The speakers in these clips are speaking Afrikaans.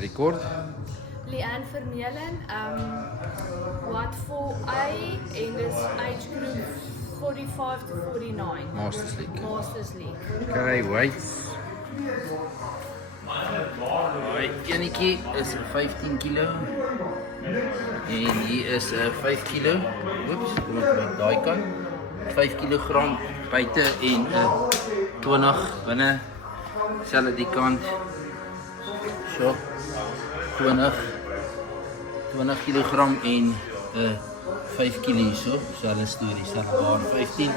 Record. Leanne Vermeulen, what for A en dis age group 45 to 49. Masters League. Masters League. Okay, weights. Alright, enetjie is 15 kilo. En hier is 5 kilo. Oeps, kom ek met daai kant. 5 kilogram buite en 20 binne. Selfde die kant. So. 20 kilogram en 5 kilo hierso. Selfde storie, selfde waar 15.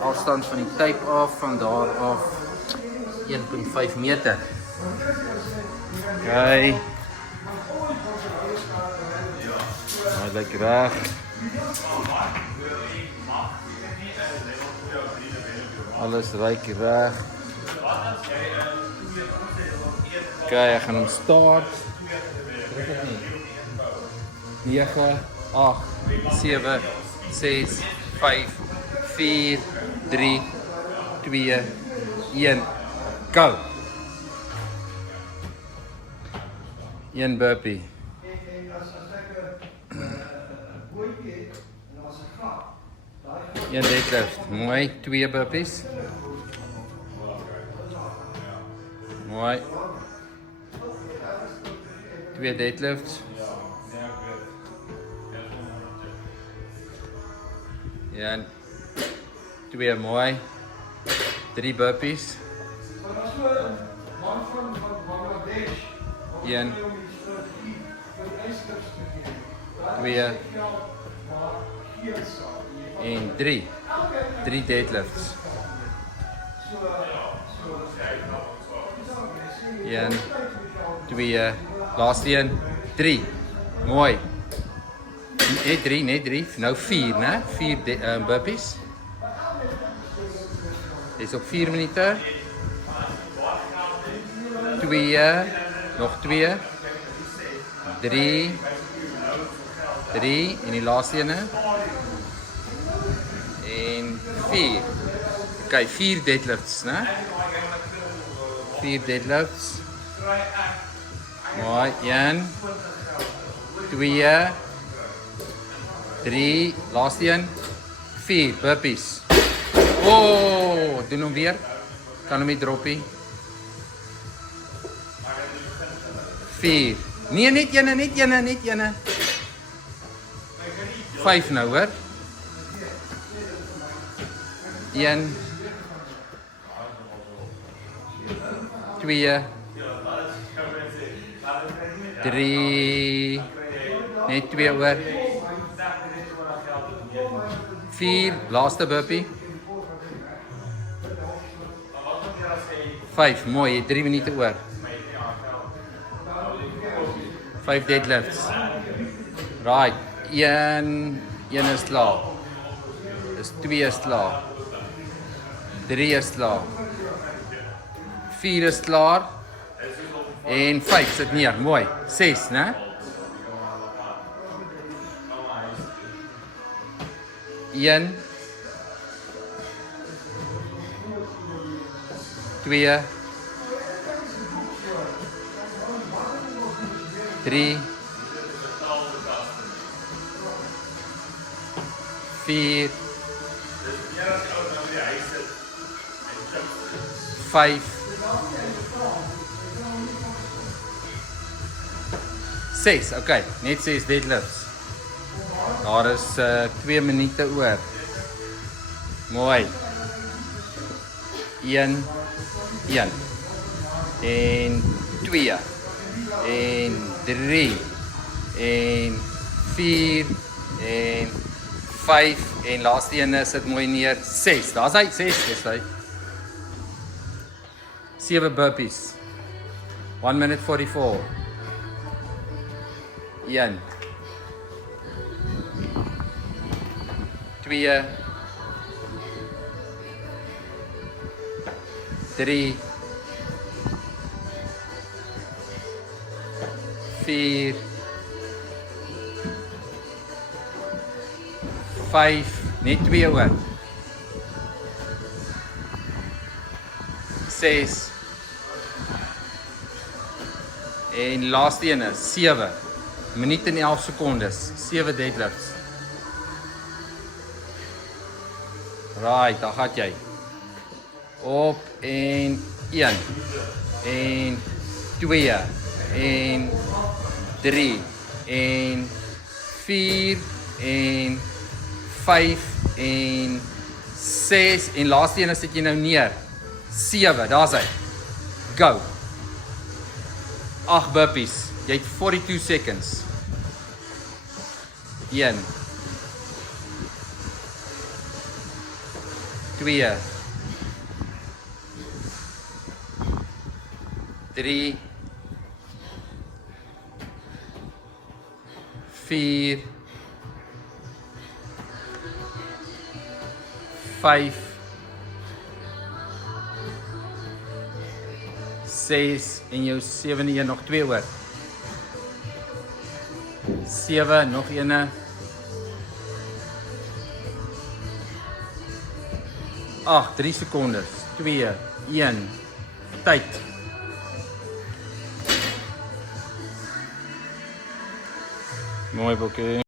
Afstand van die tape af, van daar af 1.5 meter. Okay. Hy lyk reg. Alles lyk reg. Okay, ek gaan hom start. Druk dit nie. 9, 8, 7, 6, 5, 4, 3, 2, 1, go! 1 burpee. 1 deadlift. Mooi, 2 burpees. Mooi. 2 deadlifts. Ja, 2 mooi. 3 burpees. 1, 2 en 3. 3 deadlifts. 1, 2, laaste een, 3. Mooi. Net 3. Nou 4, né? 4 burpees. Dis op 4 minute. 2, nog 2. 3 en die laaste ene. En 4. Okay, 4 deadlifts, né? 4 deadlifts. Mooi, 1, 2, 3, laaste een, 4 burpees. Oh, doen hom weer. Kan hom nie droppie. 4. Nee, net ene. 5 nou, hoor. 1, 2, 3, net 2 oor. 4, laaste burpee. 5, mooi, jy 3 minute oor. 5 deadlifts. Right, 1 is klaar. Dis 2 is klaar. 3 is klaar. 4 is klaar. En 5 sit neer, mooi. 6, né? 1, 2, 3, 4, 5, 6, okay, net 6 deadlifts. Daar is 2 minute oor. Mooi. 1 en 2 en 3 en 4 en 5 en laaste een sit mooi neer. 6. Daar's hy, 6 is hy. 7 burpees. 1 minute 44. 1, 2, 3, 4, 5, net 2 oor. 6 En laaste ene, 7. Minuut en 11 sekondes. 7 deadlifts. Right, daar gaan jy. Op en 1. En 2. En 3. En 4. En 5. En 6. En laaste ene sit jy nou neer. 7, daar's hy. Go. 8 burpees. Jy het 42 seconds. 1 2 3 4 5 6 en jou 7 nog 2 oor. 7 nog 1. 8 3 sekondes. 2 1 tyd. Mooi boekie.